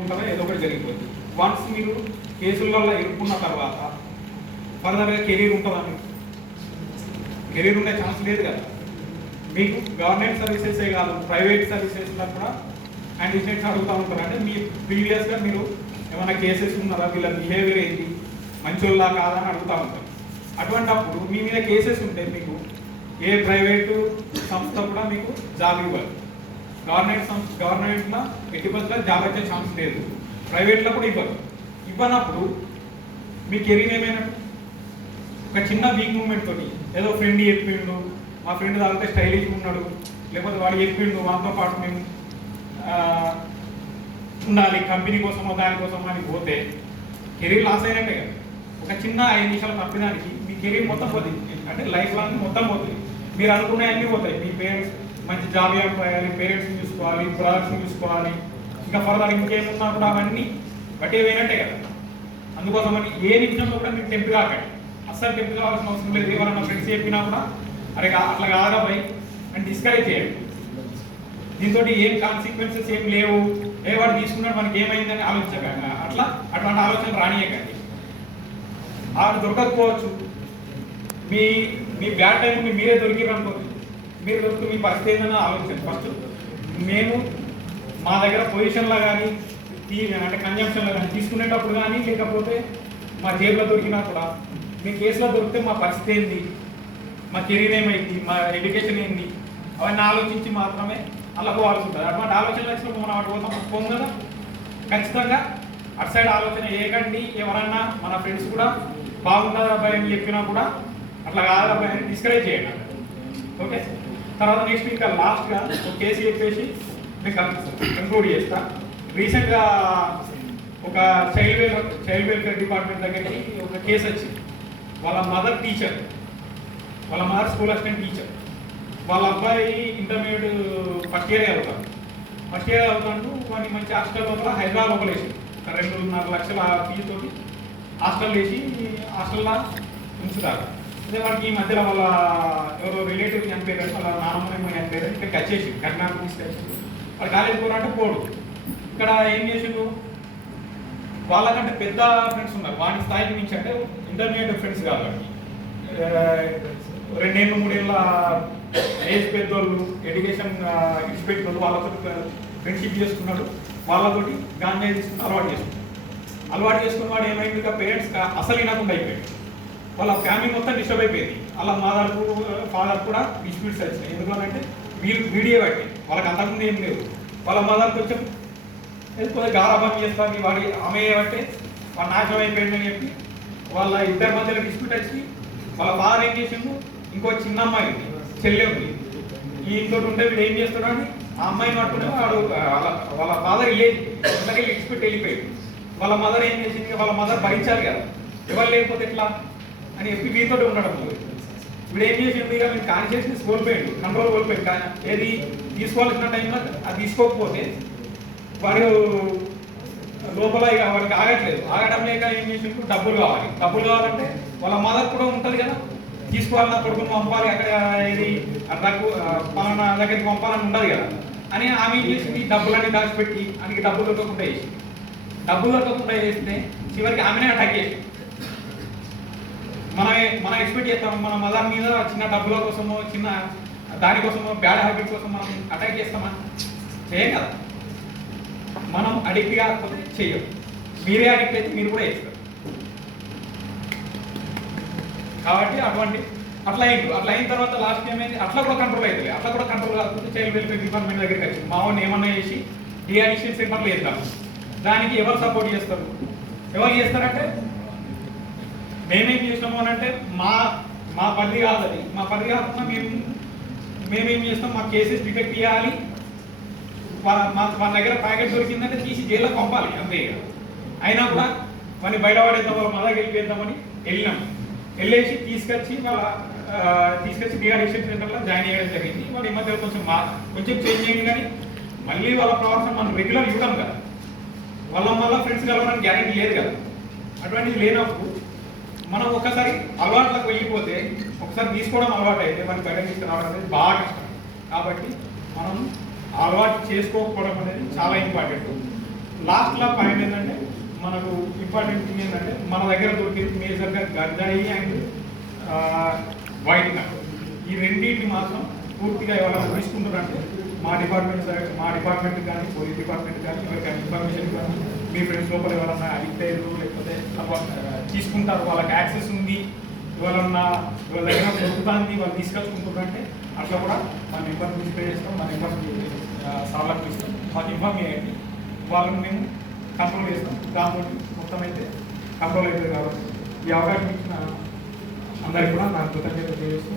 ఉంటుందో ఏదో ఒకటి జరిగిపోతుంది. వన్స్ మీరు కేసులలో ఇరుక్కున్న తర్వాత ఫర్దర్గా కెరీర్ ఉంటుందా? మీకు కెరీర్ ఉండే ఛాన్స్ లేదు కదా. మీకు గవర్నమెంట్ సర్వీసెసే కాదు, ప్రైవేట్ సర్వీసెస్లో కూడా క్యాండిడేట్స్ అడుగుతూ ఉంటారు. అంటే మీ ప్రీవియస్గా మీరు ఏమైనా కేసెస్ ఉన్నారా, వీళ్ళ బిహేవియర్ ఏంటి, మంచోళ్ళా కాదా అని అడుగుతూ ఉంటారు. అటువంటప్పుడు మీ మీద కేసెస్ ఉంటే మీకు ఏ ప్రైవేటు సంస్థ కూడా మీకు జాబ్ ఇవ్వాలి. గవర్నమెంట్లో ఎట్టి పరిస్థితుల్లో జాబ్ వచ్చే ఛాన్స్ లేదు, ప్రైవేట్లో కూడా ఇవ్వరు. ఇవ్వనప్పుడు మీ కెరీర్ ఏమైనా ఒక చిన్న వీక్ మూమెంట్ తోటి ఏదో ఫ్రెండ్ చెప్పిండు, మా ఫ్రెండ్ తాగితే స్టైలిష్గా ఉన్నాడు, లేకపోతే వాడు చెప్పిండు వాటితో పాటు మేము ఉండాలి కంపెనీ కోసమో దానికోసమో అని పోతే కెరీర్ లాస్ అయినట్టే కదా. ఒక చిన్న 5 నిమిషాలు తప్పిదానికి మీ కెరీర్ మొత్తం పోతుంది, అంటే లైఫ్ లాంగ్ మొత్తం పోతుంది. మీరు అనుకునేవన్నీ పోతాయి. మీ పేరెంట్స్ మంచి జాబ్ పోయాలి, పేరెంట్స్ని చూసుకోవాలి, బ్రదర్స్ని చూసుకోవాలి, ఇంకా ఫర్దర్ ఇంకేమున్నా కూడా అవన్నీ బట్టి పోయినట్టే కదా. అందుకోసమని ఏ నిమిషంలో కూడా మీరు టెంప్ కాకండి, అస్సలు టెంప్ కావాల్సిన అవసరం లేదు. ఎవరైనా ఫ్రెండ్స్ చెప్పినా కూడా అరే అట్లా కాదా పోయి అని డిస్కరేజ్ చేయండి. దీంతో ఏం కాన్సిక్వెన్సెస్ ఏం లేవు, ఏ వాడు తీసుకున్నాడు మనకి ఏమైందని ఆలోచించకండి. అటువంటి ఆలోచన రానియకండి. ఆడు దొరకకపోవచ్చు, మీ బ్యాడ్ టైం మీరే దొరికిరు అనుకోండి, మీరు దొరికి మీ పరిస్థితి ఏందని ఆలోచించండి. ఫస్ట్ మేము మా దగ్గర పొజిషన్లో కానీ అంటే కన్జంప్షన్లో కానీ తీసుకునేటప్పుడు కానీ, లేకపోతే మా జేబులో దొరికినా కూడా మీ కేసులో దొరికితే మా పరిస్థితి ఏంది, మా కెరీర్ ఏమైంది, మా ఎడ్యుకేషన్ ఏంది, అవన్నీ ఆలోచించి మాత్రమే అలా పోవాల్సి ఉంటుంది. అటువంటి ఆలోచనలు వచ్చినప్పుడు మనం అటు పోం కదా. ఖచ్చితంగా అటు సైడ్ ఆలోచన చేయకండి. ఎవరన్నా మన ఫ్రెండ్స్ కూడా బాగుంటుంది అబ్బాయి అని చెప్పినా కూడా అట్లా కాదు అబ్బాయి అని డిస్కరేజ్ చేయండి. ఓకే, తర్వాత నెక్స్ట్ ఇంకా లాస్ట్గా ఒక కేసు చెప్పేసి మీకు కంక్లూడ్ చేస్తా. రీసెంట్గా ఒక చైల్డ్ వెల్ఫేర్ డిపార్ట్మెంట్ దగ్గరికి ఒక కేసు వచ్చింది. వాళ్ళ మదర్ టీచర్, వాళ్ళ మదర్ స్కూల్ అసిస్టెంట్ టీచర్, వాళ్ళ అబ్బాయి ఇంటర్మీడియట్ ఫస్ట్ ఇయర్ అవుతాడు. వాడిని మంచి హాస్టల్ లోపల హైదరాబాద్ లోపల వేసి 2.5 లక్షల ఫీజుతో హాస్టల్ వేసి హాస్టల్లో ఉంచుతారు. అదే వాడికి ఈ మధ్యలో వాళ్ళ ఎవరో రిలేటివ్ చనిపోయారు, వాళ్ళ నాన్నమ్మ చనిపోయారు, ఇక్కడికి వచ్చేసి కర్ణాటక తీసుకొచ్చి వాడు కాలేజ్ పోరంటే పోడు. ఇక్కడ ఏం చేసిండు, వాళ్ళకంటే పెద్ద ఫ్రెండ్స్ ఉన్నారు వాడి స్థాయికి మించి, అంటే ఇంటర్మీడియట్ ఫ్రెండ్స్ కాదు, 2 ఏళ్ళు 3 ఏళ్ళ ఏజ్ పెద్దోళ్ళు, ఎడ్యుకేషన్ ఇన్స్పెక్టర్ వాళ్ళు, వాళ్ళతో ఫ్రెండ్షిప్ చేసుకున్నాడు. వాళ్ళతోటి గాంజాయి తీసుకుని అలవాటు చేసుకున్న వాడు ఏమైంది, ఇక పేరెంట్స్ అసలు వినకుండా అయిపోయాడు. వాళ్ళ ఫ్యామిలీ మొత్తం డిస్టర్బ్ అయిపోయింది. వాళ్ళ మదర్కు ఫాదర్ కూడా డిస్ప్యూట్స్ వచ్చినాయి. ఎందుకంటే వీడియో బట్టి వాళ్ళకి అంతకుముందు ఏం లేవు. వాళ్ళ మదర్ కొంచెం కొద్దిగా గారాబం చేస్తాను, వాడి ఆమె బట్టే వాడు నాశనం అయిపోయిందని చెప్పి వాళ్ళ ఇద్దరి మధ్యలో డిస్ప్యూట్ వచ్చి వాళ్ళ ఫాదర్ ఏం చేసిండు, ఇంకో చిన్న అమ్మాయి చెల్లె ఉంది, ఈ ఇంకోటి ఉంటే వీడు ఏం చేస్తున్నాడు, ఆ అమ్మాయిని పట్టుకుని వాడు వాళ్ళ ఫాదర్ ఇళ్ళకి ఎక్స్పెక్ట్ వెళ్ళిపోయాడు. వాళ్ళ మదర్ ఏం చేసింది, వాళ్ళ మదర్ భరించాలి కదా, ఎవరు లేకపోతే ఎట్లా అని చెప్పి వీరితో ఉండడం. వీడు ఏం చేసింది, ఇక మీరు కాన్షియస్నెస్ కోల్పోయాడు, కంట్రోల్ కోల్పోయాడు. ఏది తీసుకోవాల్సిన టైంలో అది తీసుకోకపోతే వాడు లోపల ఇక వాడికి ఆగడం లేక ఏం చేసిండు, డబ్బులు కావాలంటే వాళ్ళ మదర్ కూడా ఉంటుంది కదా, తీసుకోవాలన్నా కొడుకుని పంపాలి, అక్కడ ఇది డ్రగ్ పలానా దగ్గరికి పంపాలని ఉండదు కదా అని ఆమె ఏం చేసింది, డబ్బులన్నీ దాచిపెట్టి ఆయనకి డబ్బులు దొరకకుండా చేస్తే చివరికి ఆమెనే అటాక్ చేసి మనం ఎక్స్పెక్ట్ చేస్తాం మన మదర్ మీద చిన్న డబ్బుల కోసమో చిన్న దానికోసమో బ్యాడ్ హ్యాబిట్ కోసం మనం అటాక్ చేస్తామా? చేయం కదా. మనం అడిక్ట్ కాకపోతే చెయ్యం. మీరే అడిక్ట్ అయితే మీరు కూడా చేస్తారు. కాబట్టి అట్లా అయిన తర్వాత లాస్ట్ ఏమైంది, అట్లా కూడా కంట్రోల్ అవుతుంది. అట్లా కూడా కంట్రోల్ కాకపోతే చైల్డ్ వెల్ఫేర్ డిపార్ట్మెంట్ దగ్గరికి వచ్చి మా వాడిని ఏమన్నా చేసి డిఅడిక్షన్ సెంటర్లో వేద్దాం. దానికి ఎవరు సపోర్ట్ చేస్తారు? ఎవరు చేస్తారంటే మేమేం చేసినాము అని అంటే మా పరిధి కాదు అది. మా పరిధి కాకుండా మేమేం చేస్తాం, మా కేసెస్ డిటెక్ట్ చేయాలి. వాళ్ళ దగ్గర ప్యాకెట్ దొరికిందంటే తీసి జైల్లో పంపాలి, అంతే. అయినా కూడా వాడిని బయటపడేద్దాం, వాళ్ళ మదర్ వెళ్ళిపోద్దామని వెళ్ళేసి తీసుకొచ్చి డిఅడిక్షన్ సెంటర్లో జాయిన్ చేయడం జరిగింది. వాడు ఈ మధ్య కొంచెం చేంజ్ అయింది, కానీ మళ్ళీ వాళ్ళ ప్రవర్తన మనం రెగ్యులర్ ఇవ్వడం కదా, వాళ్ళ ఫ్రెండ్స్ కలవడానికి గ్యారెంటీ లేదు కదా. అటువంటిది లేనప్పుడు మనం ఒకసారి అలవాట్లకు వెళ్ళిపోతే, ఒకసారి తీసుకోవడం అలవాటు అయితే మనకి బయట తీసుకురావడం అనేది బాగా కష్టం. కాబట్టి మనం అలవాటు చేసుకోకపోవడం అనేది చాలా ఇంపార్టెంట్. లాస్ట్లో పాయింట్ ఏంటంటే మనకు ఇంపార్టెంట్ థింగ్ ఏంటంటే మన దగ్గర దొరికేది మేజర్గా గంజాయి అండ్ వైట్ కట్. ఈ రెండింటిని మాత్రం పూర్తిగా ఎవరైనా తీసుకుంటారంటే మా డిపార్ట్మెంట్ కానీ పోలీస్ డిపార్ట్మెంట్ కానీ ఎవరికైనా ఇన్ఫర్మేషన్ కానీ మీ ఫ్రెండ్స్ లోపల ఎవరన్నా అడిక్ట్ అయ్యారు లేకపోతే తీసుకుంటారు వాళ్ళకి యాక్సెస్ ఉంది వాళ్ళ దగ్గర దొరుకుతుంది వాళ్ళు తీసుకొచ్చుకుంటారంటే అట్లా కూడా మా నెంబర్ డిస్ప్లే చేస్తాం, మా నెంబర్ సార్లకు ఇస్తాం, మాకు ఇన్ఫార్మ్ చేయండి, వాళ్ళని మేము కంట్రోల్ చేస్తాం. దాంతో మొత్తం అయితే కంట్రోల్ అవుతుంది. కాబట్టి ఈ అవకాశం ఇచ్చిన అందరికీ కూడా నాకు కృతజ్ఞతలు తెలియజేస్తూ